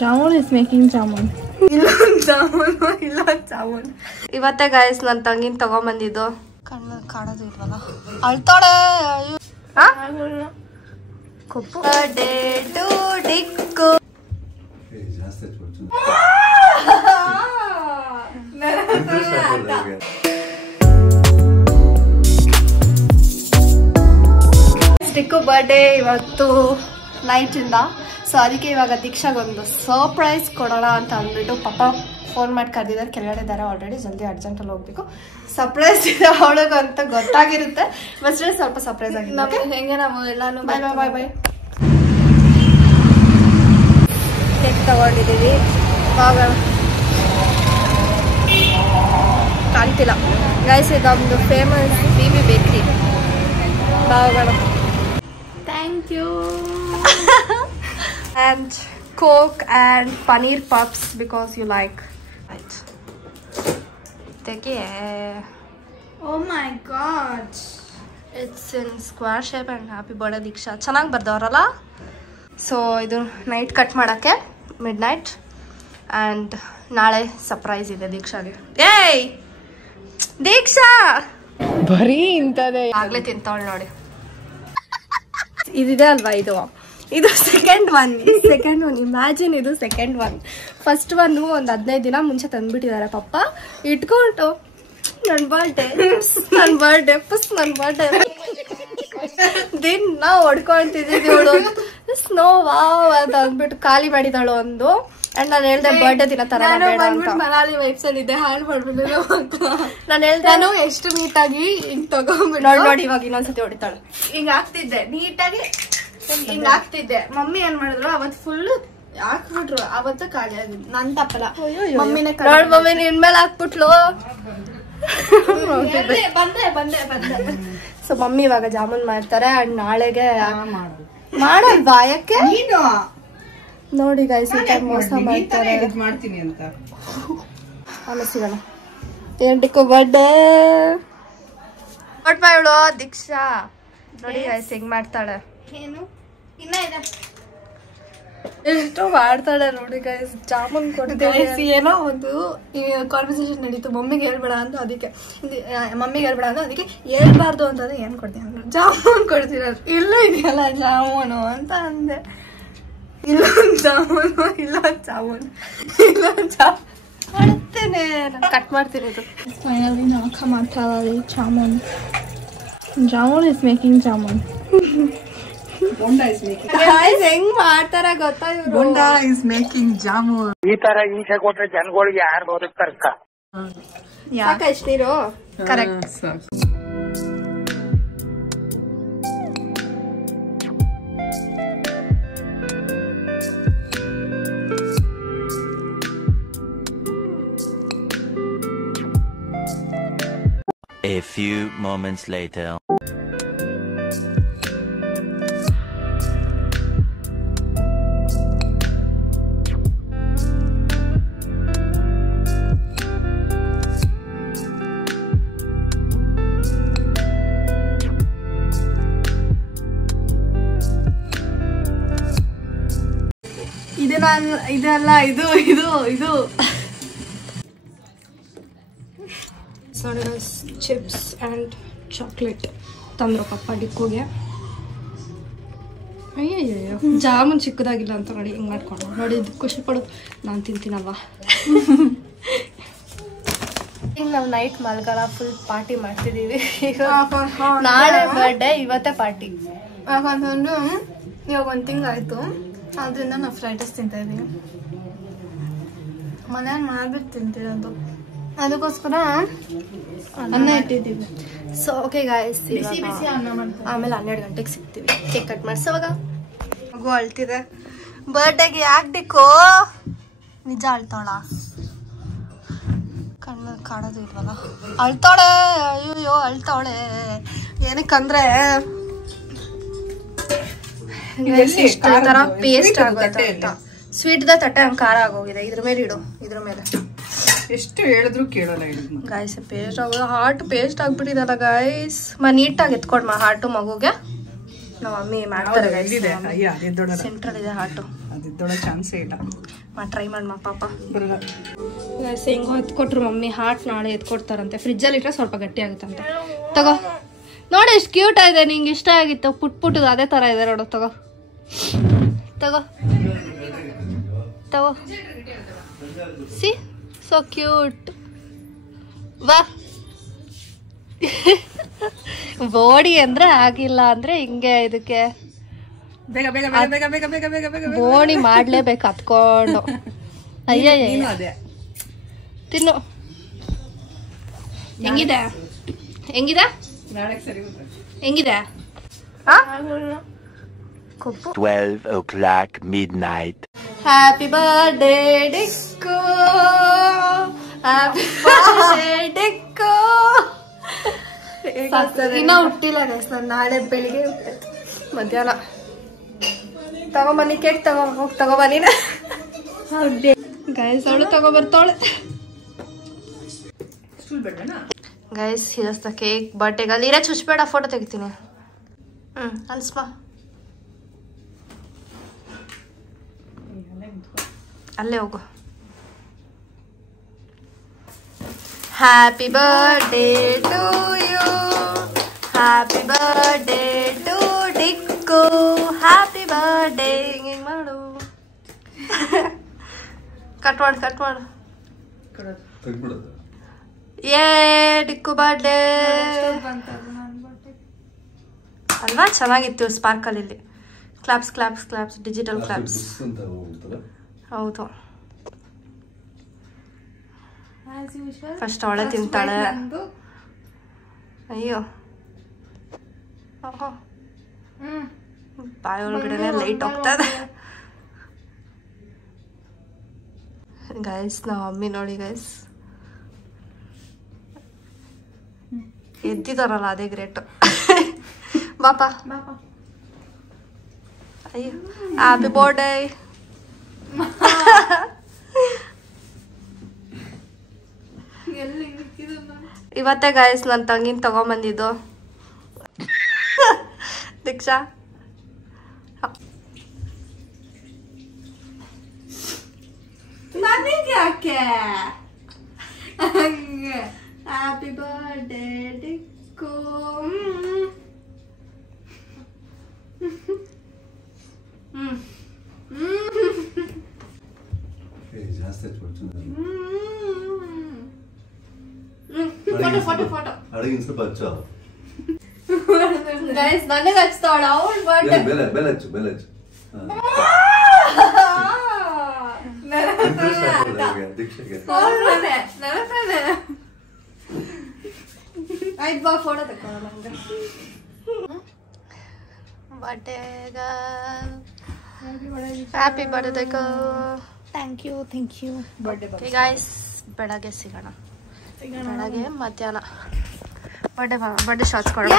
Jamun is making jamun. ಇಲ್ಲ ಜಾಮೂನ್. ಇವತ್ತೇ guys ನನ್ನ ತಂಗಿನ ತಗೊಂಬಂದಿದ್ದು. ಕಣ್ಣು ಕಾಣೋದು ಇಲ್ವಲ್ಲ, ಅಳ್ತಾಳೆ. ಕೊಪ್ಪು ಬರ್ಡೇ ಟು ಡಿಕ್ಕು. ಡಿಕ್ಕು ಬರ್ಡೇ ಇವತ್ತು ನೈಟ್ ಇಂದ. ಸೊ ಅದಕ್ಕೆ ಇವಾಗ ದೀಕ್ಷಾಗೊಂದು ಸರ್ಪ್ರೈಸ್ ಕೊಡೋಣ ಅಂತ ಅಂದ್ಬಿಟ್ಟು ಪಾಪ ಫೋನ್ ಮಾಡಿ ಕರೆದಿದ್ದಾರೆ. ಕೆಳಗಡೆ ಇದ್ದಾರೆ ಆಲ್ರೆಡಿ, ಜಲ್ದಿ ಅರ್ಜೆಂಟಲ್ಲಿ ಹೋಗ್ಬೇಕು. ಸರ್ಪ್ರೈಸ್ ಇದೆ ಅವಳಿಗೆ ಅಂತ ಗೊತ್ತಾಗಿರುತ್ತೆ, ಬಟ್ ಸ್ವಲ್ಪ ಸರ್ಪ್ರೈಸ್ ಆಗಿದೆ. ಹೆಂಗೆ ನಾವು ಎಲ್ಲಾನು ಬಾಯ್ ಬಾಯ್ ಬಾಯ್ ಬಾಯ್. ಕೇಕ್ ತಗೊಂಡಿದ್ದೀವಿ. ಕಾಣ್ತಿಲ್ಲ ಗೈಸ್, ಇದೊಂದು ಫೇಮಸ್ BB ಬೇಕ್ರಿ. ಬಾಗೋಣ. Thank you. And Coke and paneer puffs because you like. Right. Take it. Oh my god. It's in square shape and happy birthday Diksha. ಚೆನ್ನಾಗಿ ಬರ್ದವ್ರಲ್ಲ. ಸೊ ಇದು ನೈಟ್ ಕಟ್ ಮಾಡೋಕ್ಕೆ mid-night. And ನಾಳೆ surprise ಇದೆ ದೀಕ್ಷಾಗೆ. ಏಯ್ ದೀಕ್ಷಾ ಬರೀ ಇಂಥದ್ದೇ ಆಗಲೇ ತಿಂತಾವಳು ನೋಡಿ. ಇದಿದೆ ಅಲ್ವಾ, ಇದು ಸೆಕೆಂಡ್ ಒನ್. ಇಮ್ಯಾಜಿನ್, ಇದು ಸೆಕೆಂಡ್ ಒನ್. ಫಸ್ಟ್ ಒನ್ ಒಂದು 15 ದಿನ ಮುಂಚೆ ತಂದ್ಬಿಟ್ಟಿದ್ದಾರೆ ಪಪ್ಪ ಇಟ್ಕೊಂಡು. ನನ್ನ ಬರ್ಡೇ ದಿನ ಹೊಡ್ಕೊಳ್ತಿದ್ದಿದ್ದು ಇವಳು. ಸ್ನೋ ವಾವ್ ಅಂತ ಅಂದ್ಬಿಟ್ಟು ಖಾಲಿ ಮಾಡಿದಾಳು ಒಂದು. ಅಂಡ್ ನಾನು ಹೇಳ್ದೆ ಬರ್ಡೇ ದಿನ ತರ ಮನಾಲಿ ವೈಬ್ಸ್ ಅಲ್ಲಿ ಇದೆ, ಹಾಳು ಮಾಡ್ಬಿಟ್ಟು ನಾನು ಹೇಳ್ದೆ. ನಾನು ಎಷ್ಟು ನೀಟಾಗಿ ಹಿಂಗ್ ತಗೊಂಡ್ಬಿಟ್ಟು ನೋಡಿ ಇವಾಗ ಇನ್ನೊಂದ್ಸತಿ ಹೊಡಿತಾಳು. ಹಿಂಗ ಆಗ್ತಿದ್ದೆ ನೀಟಾಗಿ, ಹಿಂಗ ಆಗ್ತಿದ್ದೆ. ಮಮ್ಮಿ ಏನ್ ಮಾಡಿದ್ರು ಅವತ್ತು ಫುಲ್ ಹಾಕ್ಬಿಟ್ರು, ಅವತ್ತು ಖಾಲಿ ಆಗಿದ್ದು. ನನ್ ತಪ್ಪಲ್ಲ, ಮಮ್ಮಿನೇ. ಮಮ್ಮಿ ನಿನ್ ಮೇಲೆ ಹಾಕ್ಬಿಟ್ಲು. ಬಂದೆ. ಸೊ ಮಮ್ಮಿ ಇವಾಗ ಜಾಮೂನ್ ಮಾಡ್ತಾರೆ. ಅಂಡ್ ನಾಳೆಗೆ ಮಾಡಲ್ವಾ? ಯಾಕೆ ನೋಡಿ ಗೈಸ್, ಈ ಟೈಮ್ ಮೋಸ ಮಾಡ್ತಾರೆ. ಆಮೇಲೆ ಸಿಗೋಣ. ಏನ್ಟಿಕೋ ಬರ್ಡೇ ಕೊಟ್ ಇವಳು ದೀಕ್ಷಾ. ನೋಡಿ ಗೈಸ್ ಹೆಂಗ್ ಮಾಡ್ತಾಳೆ. ಏನು ಇನ್ನ ಇದೆ, ಎಷ್ಟು ಮಾಡ್ತಾಳೆ ನೋಡಿ ಗೈಸ್. ಜಾಮೂನ್ ಕೊಡ್ತೀವಿ. ಏನೋ ಒಂದು ಕಾನ್ವರ್ಸೇಷನ್ ನಡೀತು. ಮಮ್ಮಿಗೆ ಹೇಳ್ಬೇಡ ಅಂತ, ಅದಕ್ಕೆ ಮಮ್ಮಿಗೆ ಹೇಳ್ಬೇಡ ಅಂತ, ಅದಕ್ಕೆ ಹೇಳ್ಬಾರ್ದು ಅಂತಂದ್ರೆ ಏನ್ ಕೊಡ್ತೀನಿ ಅಂದ್ರೆ ಜಾಮೂನ್ ಕೊಡ್ತೀರ. ಇಲ್ಲ ಇದೆಯಲ್ಲ ಜಾಮೂನು ಅಂತ ಅಂದೆ. ಇಲ್ಲ ಜಾಮೂನ್ ಮಾಡ್ತೇನೆ, ಕಟ್ ಮಾಡ್ತೀನಿ. ಇದು ಫೈನಲಿ ನಾಕ ಮಾಡ್ತಾಳೆ ಜಾಮೂನ್. Jamun is making jamun. ಹೆಂಗ್ ಮಾಡ್ತಾರ ಗೊತ್ತಾ ಇವ್ರು? Bonda is making jamun. ಈ ತರ ಹಿಂಸೆ ಕೊಟ್ರೆ ಜನಗಳಿಗೆ ಯಾರು ಬದುಕ್ತಾರ? ಸಾಕಷ್ಟು ನೀರು. Correct. A few moments later. ಇದೆಲ್ಲ ಇದು ಚಿಪ್ಸ್ ಆ್ಯಂಡ್ ಚಾಕ್ಲೇಟ್ ತಂದ್ರು ಪಪ್ಪ ಡಿಕ್ಕೋಗೆ. ಅಯ್ಯಯ್ಯೋ ಜಾಮೂನ್ ಚಿಕ್ಕದಾಗಿಲ್ಲ ಅಂತ ನೋಡಿ ಹಿಂಗೆ ಮಾಡ್ಕೊಂಡು ನೋಡಿ. ಖುಷಿ ಪಡು, ನಾನು ತಿಂತೀನಲ್ವಾ. ಈಗ ನಾವು ನೈಟ್ ಮಲ್ಗಲ್ಲ, ಫುಲ್ ಪಾರ್ಟಿ ಮಾಡ್ತಿದ್ದೀವಿ. ಈಗ ನಾಳೆ ಬರ್ಡೇ, ಇವತ್ತೇ ಪಾರ್ಟಿ. ಯಾಕಂತಂದ್ರೆ ಇವಾಗ 1 ತಿಂಗಳಾಯ್ತು, ಆದ್ರಿಂದ ನಾವು ಫ್ರೈಡ್ ರೈಸ್ ತಿಂತಾ ಇದ್ದೀವಿ. ಮನೇಲಿ ಮಾಡ್ಬಿಟ್ಟು ತಿಂತಿರೋದು, ಅದಕ್ಕೋಸ್ಕರ ಅನ್ನ ಇಟ್ಟಿದ್ದೀವಿ. ಸೊ ಓಕೆ ಗಾಯ್ಸ್, ಆಮೇಲೆ 12 ಗಂಟೆಗೆ ಸಿಗ್ತೀವಿ. ಕೇಕ್ ಕಟ್ ಮಾಡಿಸೋವಾಗ ಮಗು ಅಳ್ತಿದೆ. ಬರ್ಡೇಗೆ ಯಾಕೋ ನಿಜ ಅಳ್ತಾಳ. ಕಣ್ಣು ಕಾಣೋದು ಇಲ್ವಲ್ಲ, ಅಳ್ತಾಳೆ. ಅಯ್ಯೋ ಅಳ್ತಾವಳೆ. ಏನಕ್ಕಂದ್ರೆ ತರ ಪೇಸ್ಟ್ ಆಗೋಯ್ತು ಅಂತ. ಸ್ವೀಟ್ ದ ತಟ್ಟೆ ಹಂಗೆ ಖಾರ ಆಗೋಗಿದೆ. ಇದ್ರ ಮೇಲೆ ಇಡು, ಇದ್ರ ಮೇಲೆ ಎಷ್ಟು ಹೇಳಿದ್ರು ಕೇಳಲ್ಲ ಗಾಯ್ಸ್. ಪೇಸ್ಟ್ ಆಗೋದು, ಹಾರ್ಟ್ ಪೇಸ್ಟ್ ಆಗ್ಬಿಟ್ಟಿದಲ್ಲ ಗಾಯ್ಸ್. ನೀಟಾಗಿ ಎತ್ಕೊಡ್ಮ ಹಾರ್ಟು ಮಗುಗೆ. ನಮ್ಮ ಮಮ್ಮಿ ಮಾಡ್ತಾರೆ. ಸೆಂಟ್ರಲ್ ಇದೆ ಹಾರ್ಟು. ಅದಿದ್ದೊಳಗೆ ಚಾನ್ಸೇ ಇಲ್ಲ. ಟ್ರೈ ಮಾಡಿ ಪಾಪ. ಬರಲ್ಲ. ಹೆಂಗೋ ಎತ್ಕೊಟ್ರು ಮಮ್ಮಿ. ಹಾಟ್ ನಾಳೆ ಎತ್ಕೊಡ್ತಾರಂತೆ. ಫ್ರಿಜ್ಜಲ್ಲಿ ಇಟ್ಟರೆ ಸ್ವಲ್ಪ ಗಟ್ಟಿ ಆಗುತ್ತಂತೆ. ತಗೋ ನೋಡಿ ಎಷ್ಟು ಕ್ಯೂಟ್ ಆಗಿದೆ. ನಿಂಗೆ ಇಷ್ಟ ಆಗಿತ್ತು. ಪುಟ್ಟದು ಅದೇ ಥರ ಇದೆ ನೋಡು. ತಗೋ ತಗೋ ತಗೋ. C so cute. ವಾ ಬೋಡಿ ಅಂದ್ರೆ ಆಗಿಲ್ಲ ಅಂದ್ರೆ ಹಿಂಗೆ ಇದಕ್ಕೆ ಬೇಗ ಬೇಗ ಬೇಗ ಬೇಗ ಬೇಗ ಬೇಗ ಬೇಗ ಬೇಗ ಬೋಣಿ ಮಾಡ್ಲೇಬೇಕು ಹತ್ಕೊಂಡು. ಅಯ್ಯಯ್ಯ ಅದೇ ತಿನ್ನು. ಹೆಂಗಿದೆ ಹೆಂಗಿದೆ ನಾಳೆ ಸರಿ ಹೆಂಗಿದೆ? 12 o'clock midnight. Happy birthday Dikku, happy birthday Dikku. ಇನ್ನ ಹುಟ್ಟಿಲ್ಲ ಗೈಸ್. ನಾನು ನಾಳೆ ಬೆಳಿಗ್ಗೆ ಹುಟ್ಟೈತೆ ಮಧ್ಯಾಹ್ನ. ತಗೊಂಬನ್ನಿ ಕೇಕ್ ತಗೊಂಬನ್ನಿ ಗೈಸ್. ಅವಳು ತಗೊಂಬರ್ತಾಳೆ ಗೈಸ್. Here's the cake. ಬರ್ಡೇಗಲ್ಲಿ ಇರೇ ಚುಚ್ಬೇಡ, ಫೋಟೋ ತೆಗಿತೀನಿ. ಅನ್ಸ್ಮಾ ಅಲ್ಲೇ ಹೋಗು. Happy birthday to you, happy birthday to Dikku, happy birthday. ಹಿಂಗೆ ಮಾಡು. ಕಟ್ ಮಾಡು. ಏ ಡಿಕ್ಕು ಬರ್ಡೇ ಅಲ್ವಾ? ಚೆನ್ನಾಗಿತ್ತು ಸ್ಪಾರ್ಕಲ್. ಇಲ್ಲಿ ಕ್ಲಾಪ್ಸ್ ಡಿಜಿಟಲ್ ಕ್ಲಾಪ್ಸ್. ಹೌದು. ಫಸ್ಟ್ ಅವಳೆ ತಿಂತಾಳೆ. ಅಯ್ಯೋ ಬಾಯಿ ಒಳಗಡೆ ಲೈಟ್ ಹೋಗ್ತದೆ ಗೈಸ್. ನಮ್ಮ ಮಮ್ಮಿ ನೋಡಿ ಗೈಸ್ ಎದ್ದಿದಾರಲ್ಲ ಅದೇ ಗ್ರೇಟ್. ಬಾಪ ಅಯ್ಯೋ ಹ್ಯಾಪಿ ಬರ್ಡೇ. ಇವತ್ತೇ ಗೈಸ್ ನನ್ನ ತಂಗಿನ ತಗೊಂಬಂದಿದ್ದು ದೀಕ್ಷಾ. ನನಗೆ ಯಾಕೆ? Happy birthday Dikku. Photo guys ನನಗೆ ಹಚ್ತಾಳ. ಅವಳ ಬರ್ಡೇ ಆಯ್ತು ಬಾ ಫೋಟೋ ತಕೊಳ್ಳ ನಂಗೆ. Birthday happy birthday thank you birthday guys. ಬೆಳಗ್ಗೆ ಸಿಗೋಣ. ಬೆಳಗ್ಗೆ ಮಧ್ಯಾಹ್ನ ಬರ್ಡೇ ಶಾರ್ಟ್ಸ್ ಕೊಡೋಣ.